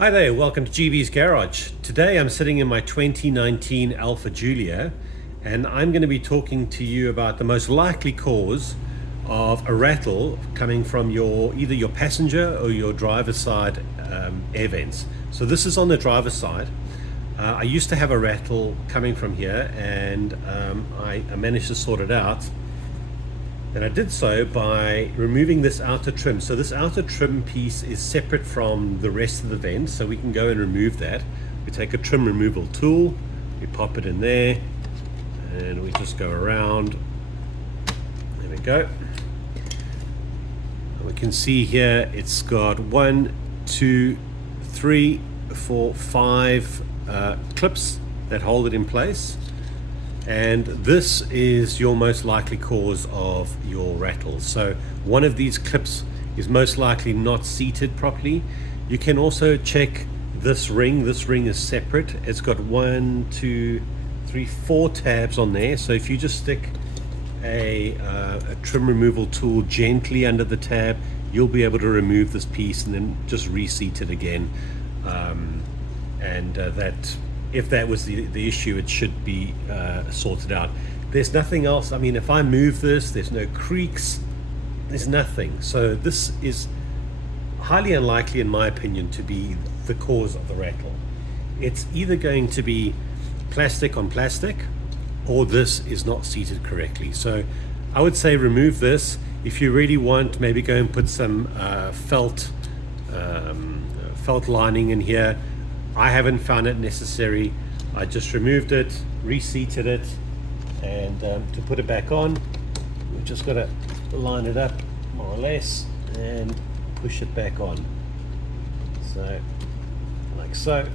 Hi there, welcome to GB's Garage. Today I'm sitting in my 2019 Alfa Giulia and I'm going to be talking to you about the most likely cause of a rattle coming from either your passenger or your driver's side air vents. So this is on the driver's side. I used to have a rattle coming from here and I managed to sort it out. And I did so by removing this outer trim. So this outer trim piece is separate from the rest of the vent, so we can go and remove that. We take a trim removal tool, we pop it in there, and we just go around. There we go. And we can see here it's got 1, 2, 3, 4, 5 clips that hold it in place. And this is your most likely cause of your rattle. So one of these clips is most likely not seated properly. You can also check this ring. This ring is separate. It's got 1, 2, 3, 4 tabs on there. So if you just stick a trim removal tool gently under the tab, you'll be able to remove this piece and then just reseat it again. If that was the issue, it should be sorted out. There's nothing else. I mean, if I move this, there's no creaks, there's nothing. So this is highly unlikely, in my opinion, to be the cause of the rattle. It's either going to be plastic on plastic, or this is not seated correctly. So I would say remove this. If you really want, maybe go and put some felt lining in here. I haven't found it necessary. I just removed it, reseated it, and to put it back on, we've just got to line it up more or less and push it back on. So, like so.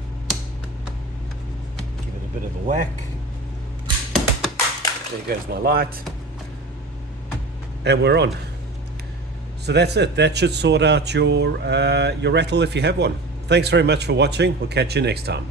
Give it a bit of a whack. There goes my light. And we're on. So that's it. That should sort out your rattle if you have one. Thanks very much for watching. We'll catch you next time.